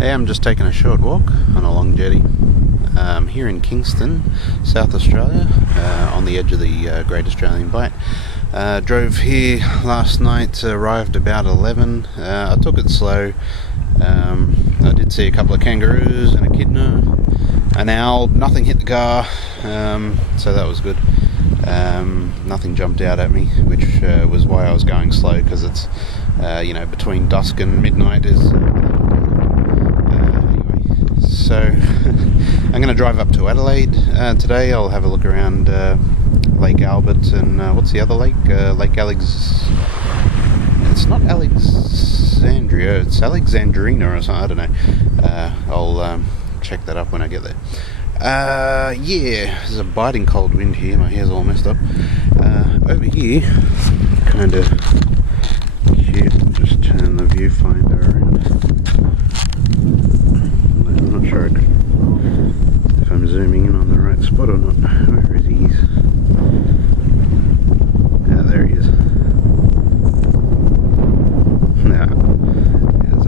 Hey, I'm just taking a short walk on a long jetty here in Kingston, South Australia, on the edge of the Great Australian Bight. Drove here last night, arrived about 11. I took it slow. I did see a couple of kangaroos and a echidna, an owl. Nothing hit the car, so that was good. Nothing jumped out at me, which was why I was going slow, because it's between dusk and midnight is so I'm going to drive up to Adelaide today. I'll have a look around Lake Albert and what's the other lake? Lake It's not Alexandria, it's Alexandrina or something, I don't know. I'll check that up when I get there. Yeah, there's a biting cold wind here, my hair's all messed up. Over here, kind of cute, just turn the viewfinder around. I'm not sure if I'm zooming in on the right spot or not. Where is he? Ah, there he is. There's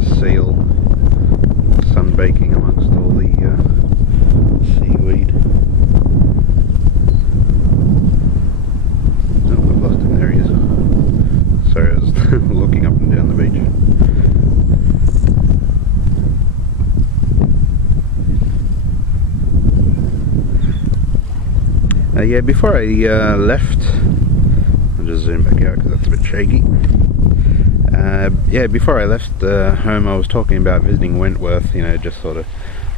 a seal sunbaking amongst all the seaweed. Oh, I've lost him. There he is. Sorry, I was looking up and down the beach. Yeah, before I left, I'll just zoom back out because that's a bit shaky. Yeah, before I left home, I was talking about visiting Wentworth, just sort of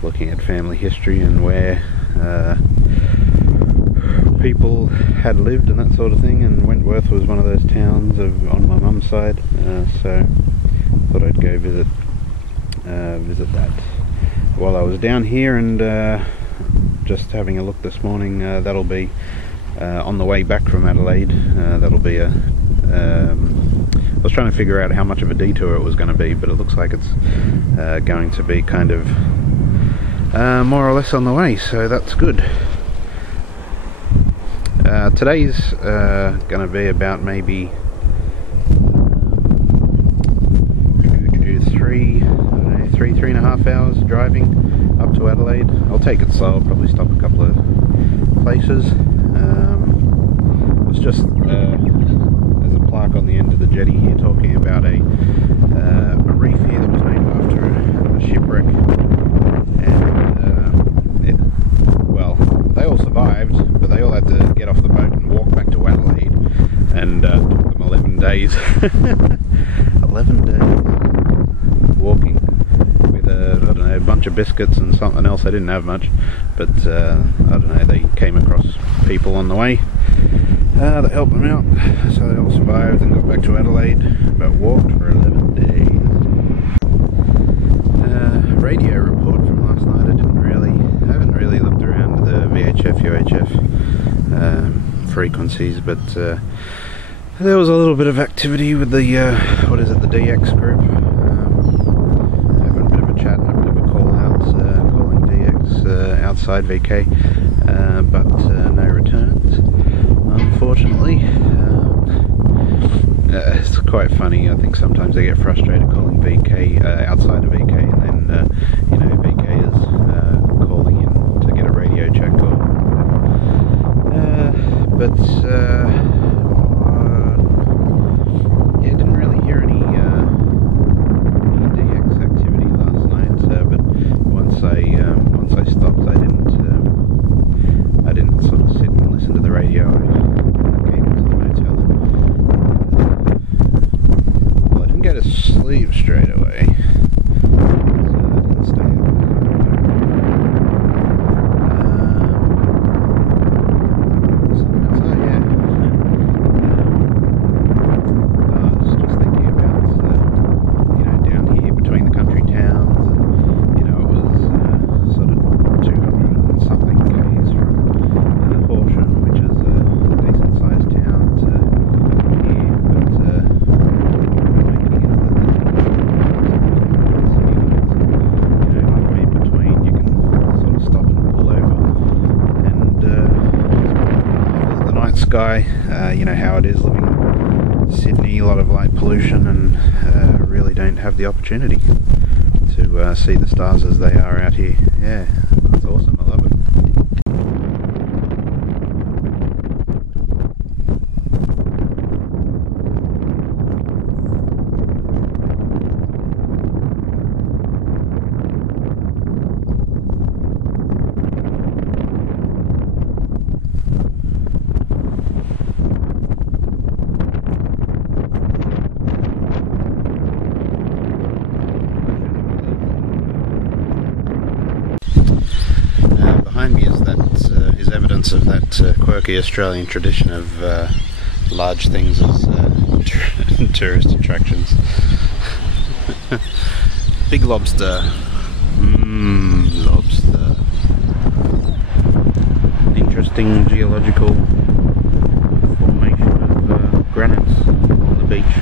looking at family history and where people had lived and that sort of thing, and Wentworth was one of those towns on my mum's side, so I thought I'd go visit that while I was down here, and just having a look this morning. That'll be on the way back from Adelaide. That'll be I was trying to figure out how much of a detour it was going to be, but it looks like it's going to be kind of more or less on the way, so that's good. Today's going to be about maybe 3.5 hours driving up to Adelaide. I'll take it slow. I'll probably stop a couple of places. It's just there's a plaque on the end of the jetty here talking about a reef here that was named after a shipwreck, and well, they all survived, but they all had to get off the boat and walk back to Adelaide, and it took them 11 days. 11 days walking. I don't know, a bunch of biscuits and something else. I didn't have much, but I don't know, they came across people on the way that helped them out, so they all survived and got back to Adelaide, but walked for 11 days. Radio report from last night. I haven't really looked around the VHF, UHF frequencies, but there was a little bit of activity with the the DX group. Outside VK, but no returns, unfortunately. It's quite funny. I think sometimes they get frustrated calling VK outside of VK, and then VK is calling in to get a radio check or but yeah, didn't really hear any DX activity last night, but once I stopped, I didn't sort of sit and listen to the radio. I came into the motel. Well, I didn't go to sleep straight away, so I didn't stay up. I was just thinking about down here between the country towns, and it was sort of 200 and something k's from Horsham, which is a decent sized town, to here, but halfway in between you can sort of stop and pull over, and the night sky, how it is living Sydney, a lot of light pollution, and really don't have the opportunity to see the stars as they are out here. Yeah, it's awesome, I love it. Behind me is evidence of that quirky Australian tradition of large things as tourist attractions. Big lobster. Lobster. Interesting geological formation of granites on the beach.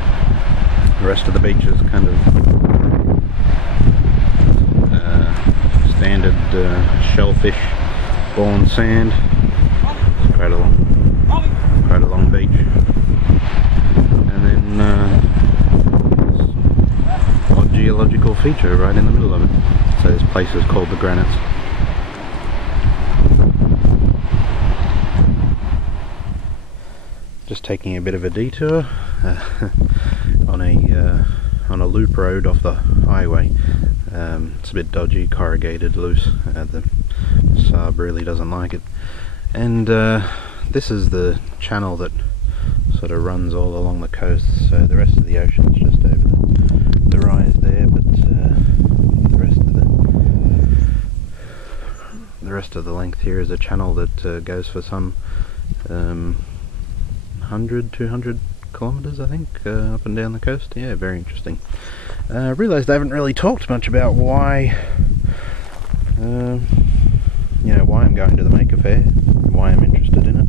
The rest of the beach is kind of standard shellfish, born sand. It's quite a long beach, and then this odd geological feature right in the middle of it. So this place is called the Granites. Just taking a bit of a detour on a loop road off the highway. It's a bit dodgy, corrugated, loose. The Saab really doesn't like it. And this is the channel that sort of runs all along the coast, so the rest of the ocean's just over the rise there, but the rest of the length here is a channel that goes for some 100, 200 kilometers, I think, up and down the coast. Yeah, very interesting. I realised I haven't really talked much about why why I'm going to the Maker Faire, why I'm interested in it.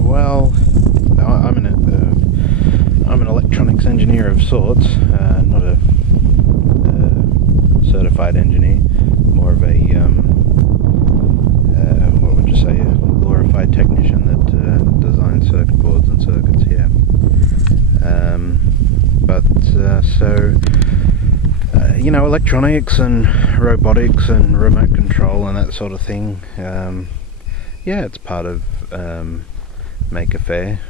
Well, I'm an electronics engineer of sorts, not a certified engineer, more of a what would you say, a glorified technician that designs circuit boards and circuits. Yeah. Electronics and robotics and remote control and that sort of thing, yeah, it's part of Maker Faire,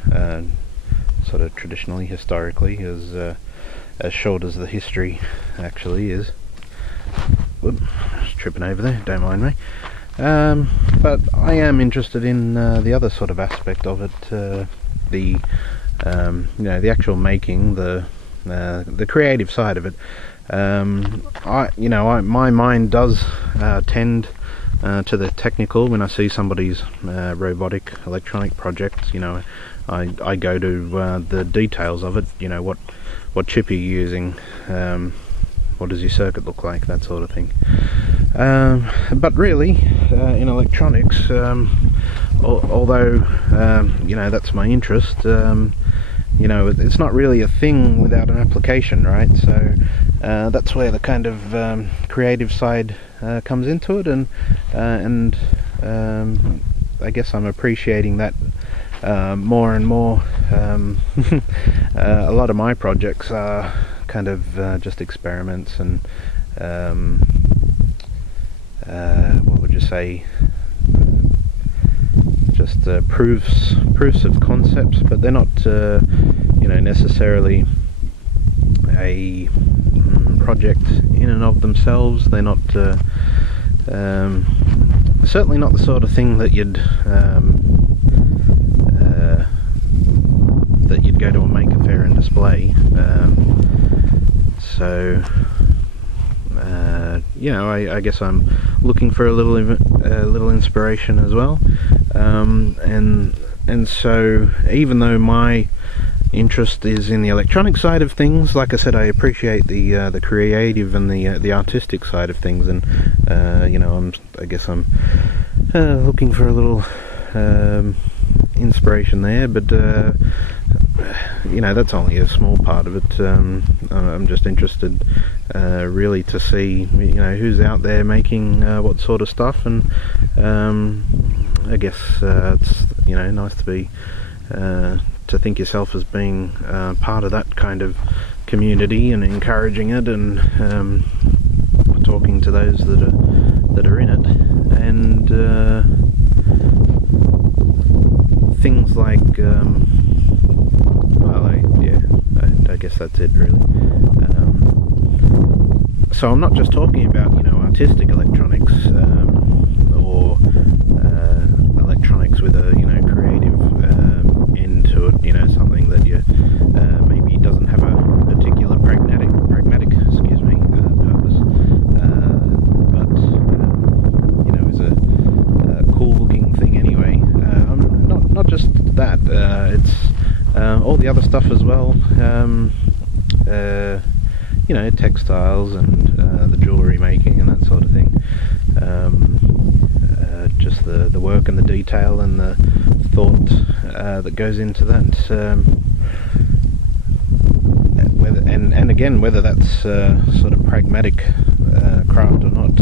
sort of traditionally, historically, as short as the history actually is. Whoop, just tripping over there, don't mind me. But I am interested in the other sort of aspect of it, the actual making, the creative side of it. My mind does tend to the technical. When I see somebody's robotic electronic project, I go to the details of it. What chip are you using, what does your circuit look like, that sort of thing. But really, in electronics, although that's my interest, it's not really a thing without an application, right? So that's where the kind of creative side comes into it, and I guess I'm appreciating that more and more. A lot of my projects are kind of just experiments and what would you say, just proofs of concepts, but they're not necessarily a project in and of themselves. They're not certainly not the sort of thing that you'd go to a Maker Faire and display. I guess I'm looking for a little inspiration as well, and so even though my interest is in the electronic side of things, like I said, I appreciate the creative and the artistic side of things, and I guess I'm looking for a little inspiration there, but that's only a small part of it. I'm just interested really to see who's out there making what sort of stuff, and I guess it's nice to be to think yourself as being part of that kind of community and encouraging it, and talking to those that are in it, and things like I guess that's it really. So I'm not just talking about artistic electronics, or electronics with a creative end to it, something that you maybe doesn't have a particular pragmatic purpose, but is a cool looking thing anyway. Not just that, it's all the other stuff as well, textiles and the jewellery making and that sort of thing. Just the work and the detail and the thought that goes into that. Whether that's sort of pragmatic craft or not,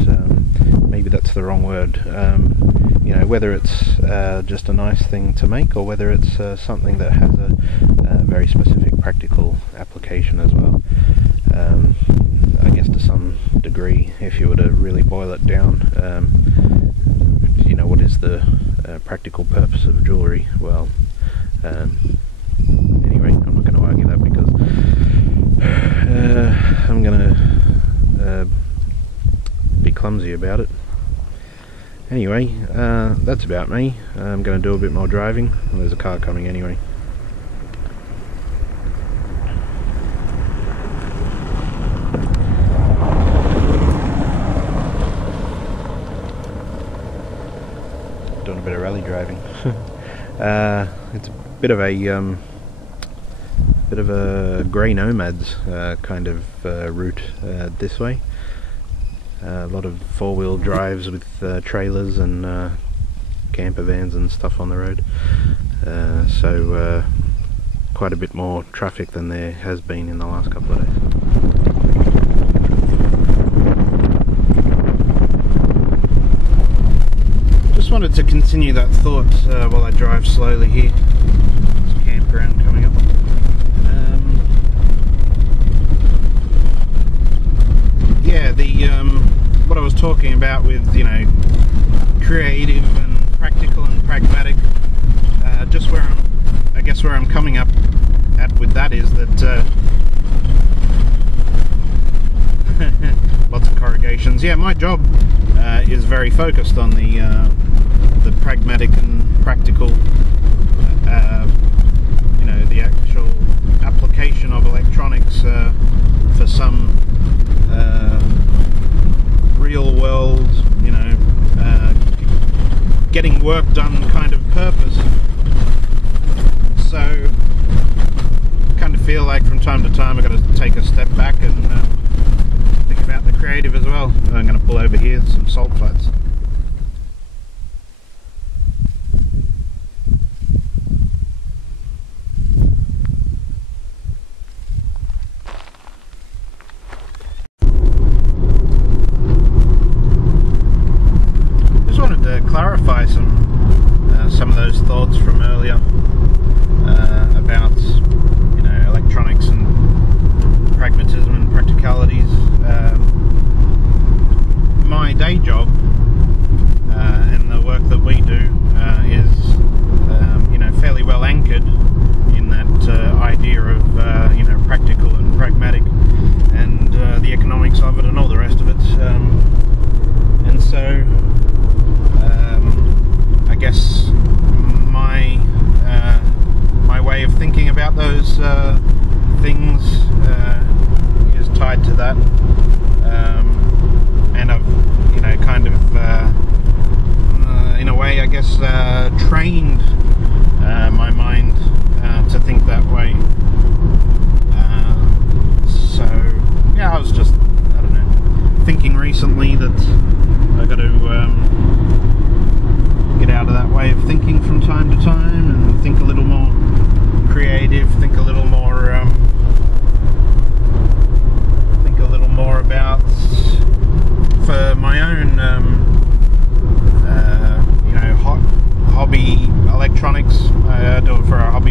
maybe that's the wrong word. Whether it's just a nice thing to make, or whether it's something that has a very specific practical application as well. I guess to some degree, if you were to really boil it down, what is the practical purpose of jewellery? Well, anyway, I'm not going to argue that, because I'm going to be clumsy about it. Anyway, that's about me. I'm going to do a bit more driving. Well, there's a car coming anyway. Doing a bit of rally driving. It's a bit of a grey nomads kind of route this way. A lot of four-wheel drives with trailers and camper vans and stuff on the road. So quite a bit more traffic than there has been in the last couple of days. Just wanted to continue that thought while I drive slowly here. There's a campground coming up. What I was talking about with creative and practical and pragmatic, just where I'm coming up at with that is that lots of corrugations. Yeah, my job is very focused on the pragmatic and practical, the actual application of electronics for some real world, getting work done kind of purpose. So kind of feel like from time to time I've got to take a step back and think about the creative as well. I'm going to pull over here, some salt flats. Clarify some of those thoughts from earlier about electronics and pragmatism and practicalities. My day job and the work that we do is fairly well anchored in that idea of practical and pragmatic, and the economics of it and all the rest of it, and so I guess my way of thinking about those things is tied to that, and I've kind of in a way I guess trained my mind to think that way. So yeah, I was just thinking recently that I got to get out of that way of thinking from time to time and think a little more creative, think a little more about, for my own hobby electronics. I do it for a hobby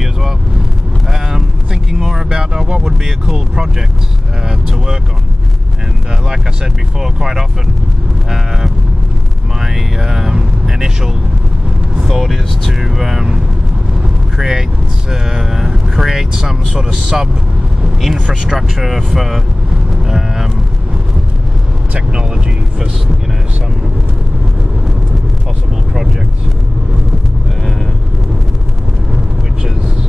a cool project to work on, and like I said before, quite often my initial thought is to create some sort of sub infrastructure for technology, for some possible project, which is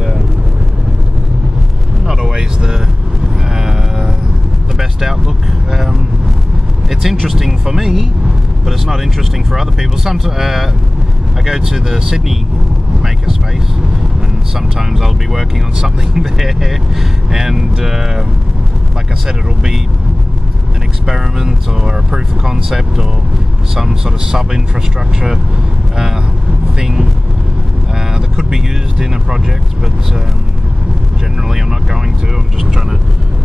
not always the best outlook. It's interesting for me, but it's not interesting for other people. Sometimes I go to the Sydney makerspace, and sometimes I'll be working on something there, and like I said, it'll be an experiment or a proof of concept or some sort of sub-infrastructure thing that could be used in a project, but generally I'm not going to. I'm just trying to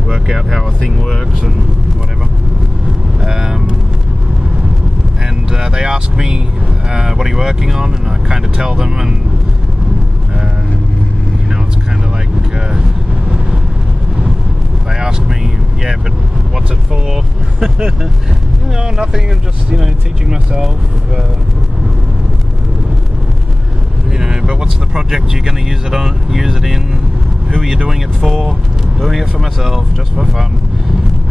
work out how a thing works and whatever. And they ask me, what are you working on? And I kind of tell them, and it's kind of like they ask me, yeah, but what's it for? Nothing. I'm just teaching myself. But what's the project you're going to use it in? Who are you doing it for? Doing it for myself, just for fun.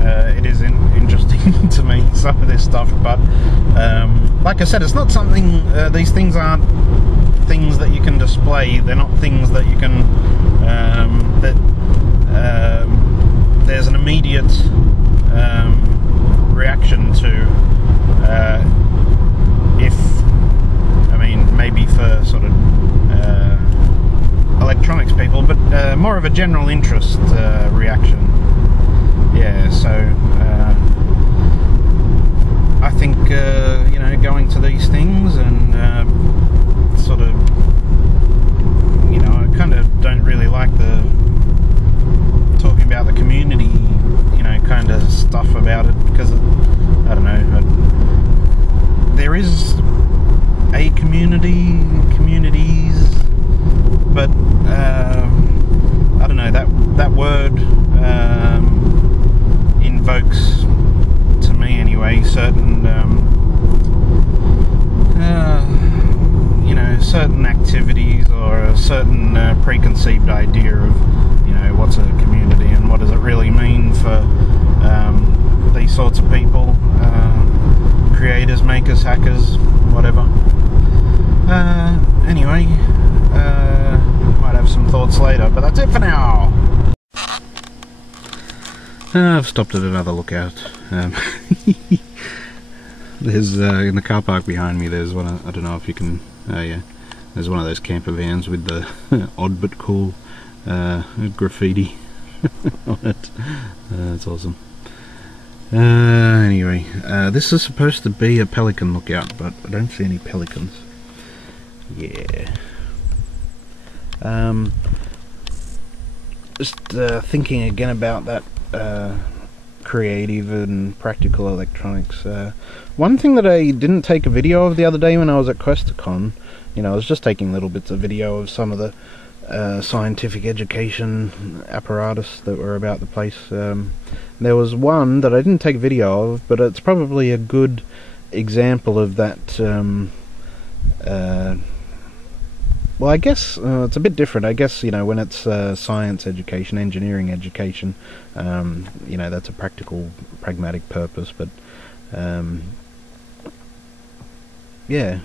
It is interesting to me, some of this stuff, but like I said, it's not something, these things aren't things that you can display. They're not things that you can there's an immediate reaction to, maybe for sort of electronics people, but more of a general interest reaction. Yeah, so I think going to these things and sort of, I kind of don't really like the talking about the community, kind of stuff about it, because I don't know, there is a communities, but I don't know, that word invokes, to me anyway, certain certain activities, or a certain preconceived idea of what's a community and what does it really mean for these sorts of people, creators, makers, hackers, whatever. Anyway, might have some thoughts later, but that's it for now. I've stopped at another lookout. There's in the car park behind me, there's one, I don't know if you can, yeah, there's one of those camper vans with the odd but cool graffiti on it. That's awesome. Anyway, this is supposed to be a pelican lookout, but I don't see any pelicans. Yeah. Just thinking again about that creative and practical electronics. One thing that I didn't take a video of the other day when I was at QuestaCon, I was just taking little bits of video of some of the scientific education apparatus that were about the place. There was one that I didn't take a video of, but it's probably a good example of that. Well, I guess it's a bit different. I guess, when it's science education, engineering education, that's a practical, pragmatic purpose, but yeah.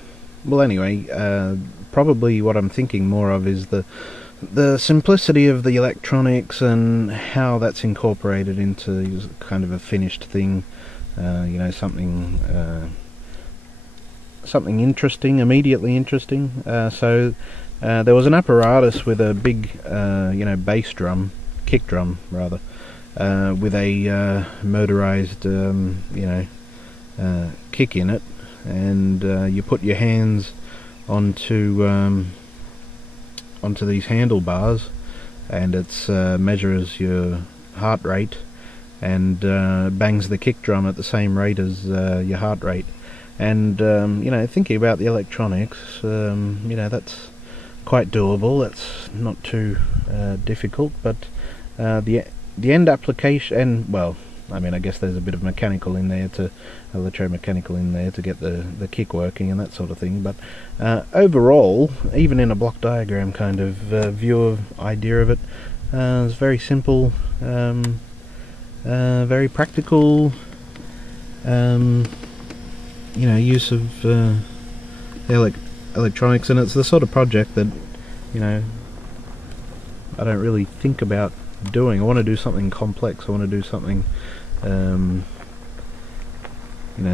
Well, anyway, probably what I'm thinking more of is the simplicity of the electronics and how that's incorporated into kind of a finished thing, something interesting, immediately interesting. So there was an apparatus with a big, bass drum, kick drum rather, with a motorized, kick in it, and you put your hands onto these handlebars, and it measures your heart rate and bangs the kick drum at the same rate as your heart rate. And thinking about the electronics, that's quite doable. That's not too difficult, but the end application, and well, I mean, I guess there's a bit of mechanical in there electromechanical in there to get the kick working and that sort of thing. But overall, even in a block diagram kind of idea of it, it's very simple, very practical. Use of electronics, and it's the sort of project that I don't really think about doing. I want to do something complex. I want to do something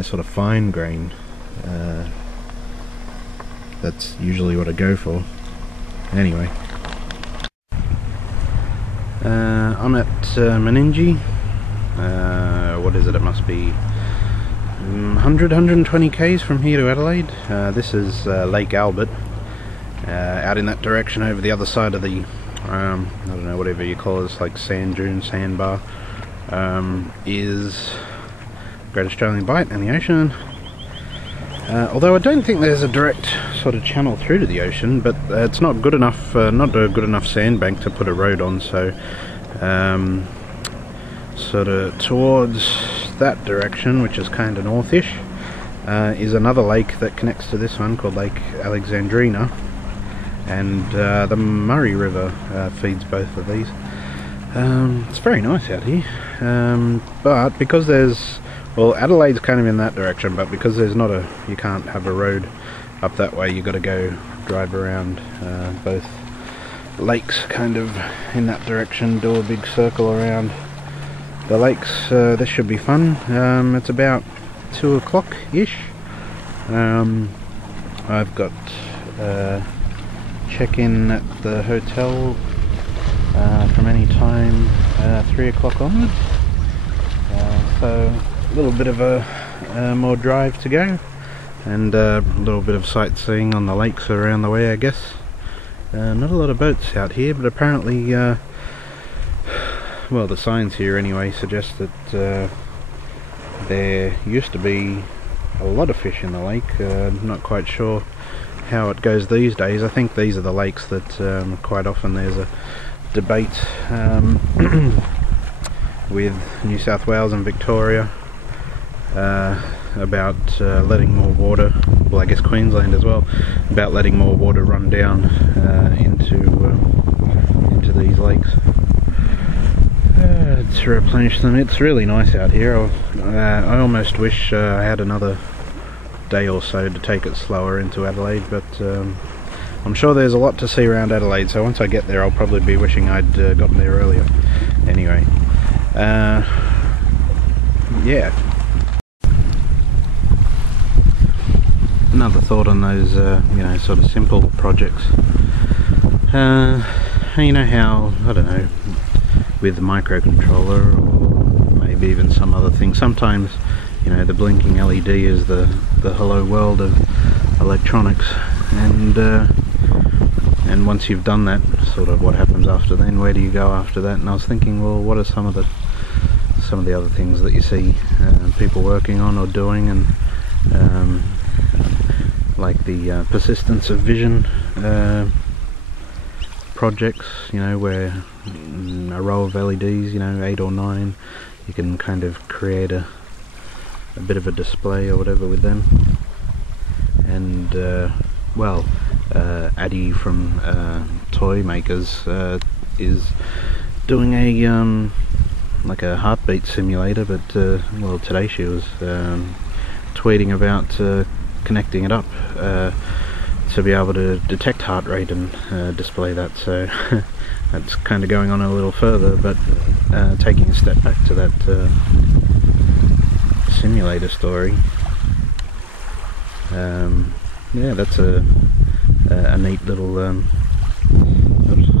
sort of fine grained. That's usually what I go for. Anyway, I'm at Meningie. What is it? It must be 120 k's from here to Adelaide. This is Lake Albert, out in that direction over the other side of the I don't know, whatever you call it, like sand dune, sandbar, is Great Australian Bight and the ocean. Although I don't think there's a direct sort of channel through to the ocean, but it's not good enough, not a good enough sandbank to put a road on, so sort of towards that direction, which is kind of northish, is another lake that connects to this one called Lake Alexandrina, and the Murray River feeds both of these. It's very nice out here, but because there's, well, Adelaide's kind of in that direction, but because there's not a, you can't have a road up that way, you've got to go drive around both lakes kind of in that direction, do a big circle around the lakes. This should be fun. It's about 2 o'clock ish. I've got check-in at the hotel from any time 3 o'clock onwards, so a little bit of a more drive to go, and a little bit of sightseeing on the lakes around the way, I guess. Not a lot of boats out here, but apparently well, the signs here anyway suggest that there used to be a lot of fish in the lake. Not quite sure how it goes these days. I think these are the lakes that quite often there's a debate with New South Wales and Victoria about letting more water, well, I guess Queensland as well, about letting more water run down into these lakes to replenish them. It's really nice out here. I almost wish I had another day or so to take it slower into Adelaide, but I'm sure there's a lot to see around Adelaide, so once I get there I'll probably be wishing I'd gotten there earlier. Anyway, yeah. Another thought on those, sort of simple projects. You know how, I don't know, with the microcontroller or maybe even some other thing, sometimes, the blinking LED is the hello world of electronics, and once you've done that, sort of what happens after then? Where do you go after that? And I was thinking, well, what are some of the other things that you see people working on or doing, and like the persistence of vision projects, where a row of LEDs, 8 or 9, you can kind of create a bit of a display or whatever with them. And well, Addy from Toy Makers is doing a like a heartbeat simulator, but well, today she was tweeting about connecting it up to be able to detect heart rate and display that, so that's kind of going on a little further, but taking a step back to that simulator story. Yeah, that's a neat little oops,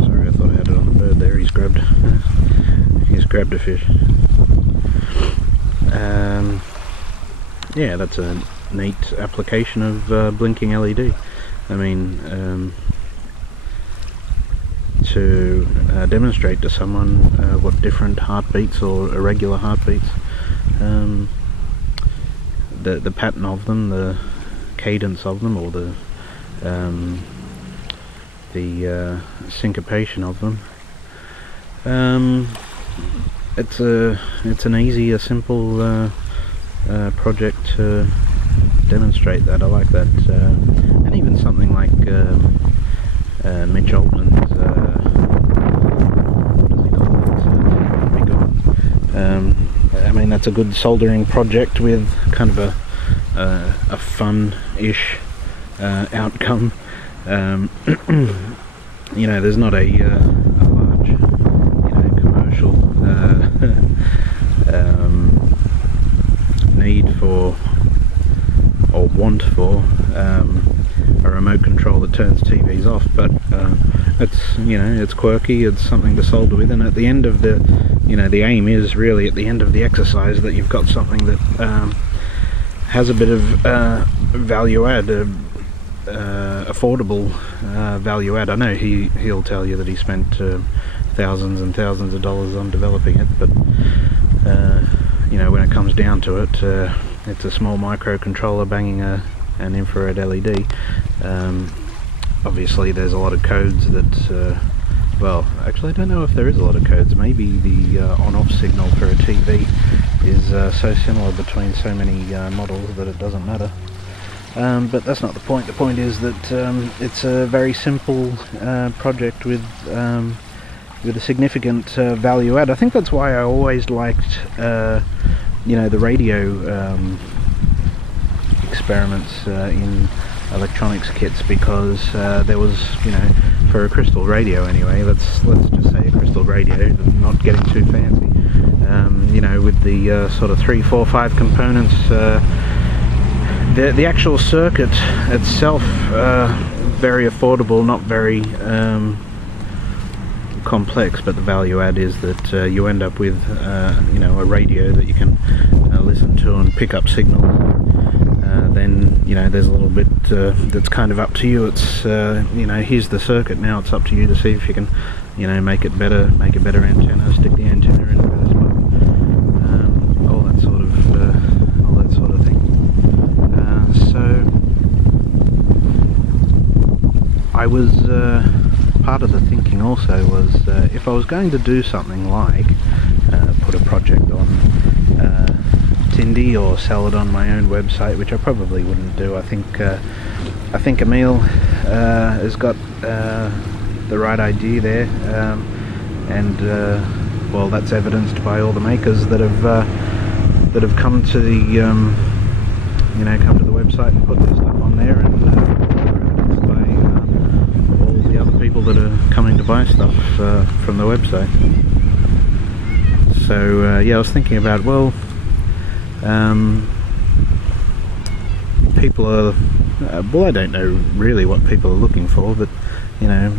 sorry, I thought I had it on the bird there. He's grabbed a fish. Yeah, that's a neat application of blinking LED. I mean, to demonstrate to someone what different heartbeats or irregular heartbeats, the pattern of them, the cadence of them, or the syncopation of them. it's an easy, a simple project to demonstrate that. I like that, and even something like Mitch Altman's what does he call it? I mean, that's a good soldering project with kind of a fun-ish outcome. You know, there's not a large, you know, commercial need for or want for a remote control that turns TVs off, but it's, you know, it's quirky, it's something to solder with, and at the end of the, you know, the aim is really at the end of the exercise that you've got something that has a bit of value add, affordable value add. I know he'll tell you that he spent thousands and thousands of dollars on developing it, but you know, when it comes down to it, it's a small microcontroller banging an infrared LED. Obviously there's a lot of codes that, well, actually I don't know if there is a lot of codes. Maybe the on-off signal for a TV is so similar between so many models that it doesn't matter. But that's not the point. The point is that it's a very simple project with a significant value add. I think that's why I always liked, you know, the radio experiments in electronics kits, because there was, you know, for a crystal radio anyway, let's just say a crystal radio, not getting too fancy, you know, with the sort of 3, 4, 5 components, the actual circuit itself, very affordable, not very complex, but the value add is that you end up with you know, a radio that you can listen to and pick up signals. Then, you know, there's a little bit that's kind of up to you. It's you know, here's the circuit, now it's up to you to see if you can, you know, make a better antenna, stick the antenna in a better spot, all that sort of thing. So I was part of the thinking also was, if I was going to do something like put a project on Tindy or sell it on my own website, which I probably wouldn't do. I think Emil has got the right idea there, and well, that's evidenced by all the makers that have come to the you know, come to the website and put their stuff on there, and evidenced by all the other people that are coming to buy stuff from the website. So yeah, I was thinking about, well, people are, well, I don't know really what people are looking for, but, you know,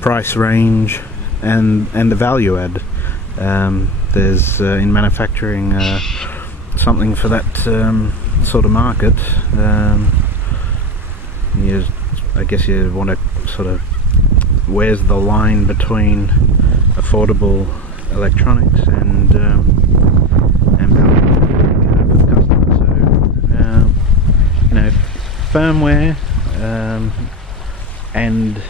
price range and the value add. There's in manufacturing something for that sort of market. I guess you want to sort of, where's the line between affordable electronics and value for the customer. So you know, firmware, and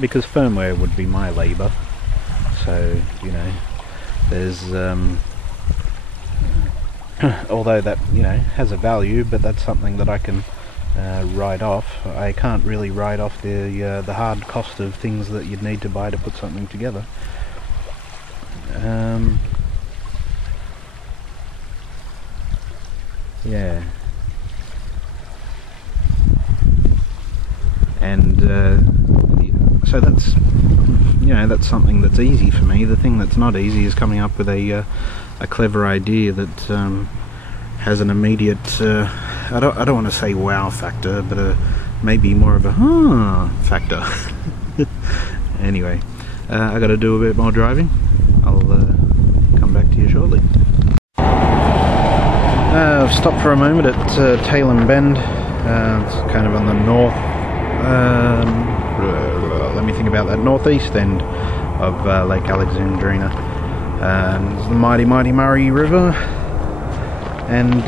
because firmware would be my labour, so, you know, there's although that, you know, has a value, but that's something that I can write off. I can't really write off the hard cost of things that you'd need to buy to put something together. Yeah, and so that's, you know, that's something that's easy for me. The thing that's not easy is coming up with a clever idea that has an immediate, I don't want to say wow factor, but maybe more of a factor. Anyway, I got to do a bit more driving. I'll come back to you shortly. I've stopped for a moment at Tailem Bend. It's kind of on the north, let me think about that, northeast end of Lake Alexandrina. It's the mighty Murray River, and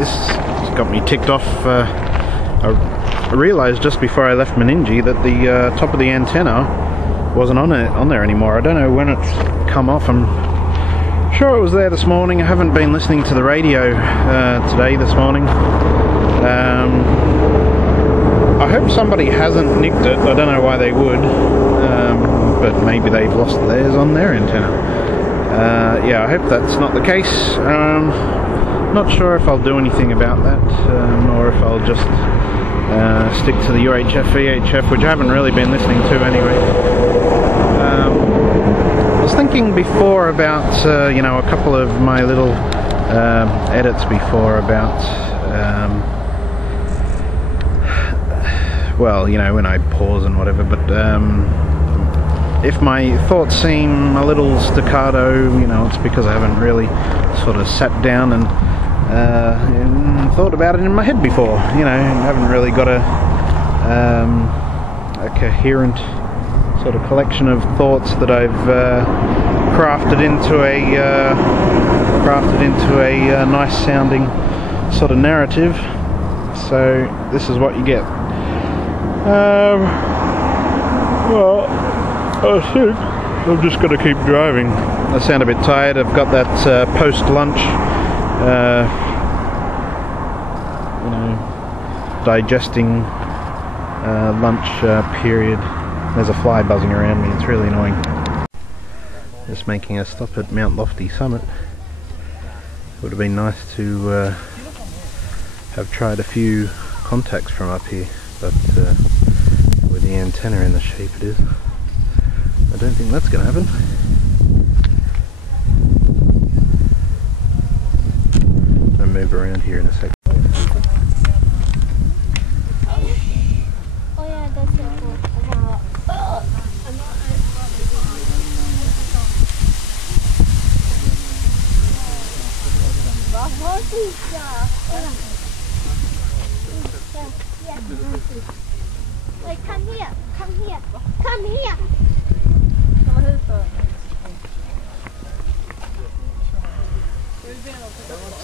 this has got me ticked off. I realised just before I left Meningie that the top of the antenna wasn't on there anymore. I don't know when it's come off. I'm sure it was there this morning. I haven't been listening to the radio today this morning. I hope somebody hasn't nicked it. I don't know why they would, but maybe they've lost theirs on their antenna. Yeah, I hope that's not the case. Not sure if I'll do anything about that, or if I'll just stick to the UHF VHF, which I haven't really been listening to anyway. I was thinking before about you know, a couple of my little edits before about well, you know, when I pause and whatever, but if my thoughts seem a little staccato, you know, it's because I haven't really sort of sat down and thought about it in my head before. You know, I haven't really got a coherent sort of collection of thoughts that I've crafted into a nice sounding sort of narrative. So this is what you get. Well, I think I'm just going to keep driving. I sound a bit tired. I've got that post-lunch, you know, digesting lunch period. There's a fly buzzing around me. It's really annoying. Just making a stop at Mount Lofty Summit. It would have been nice to have tried a few contacts from up here, but with the antenna in the shape it is, I don't think that's going to happen. I'll move around here in a second. Like, come here, come here, come here.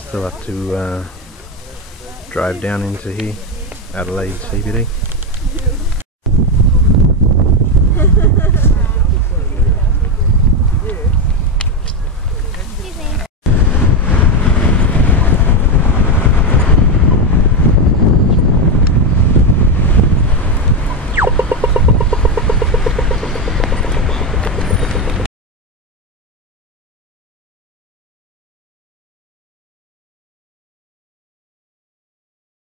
Still have to drive down into here, Adelaide CBD.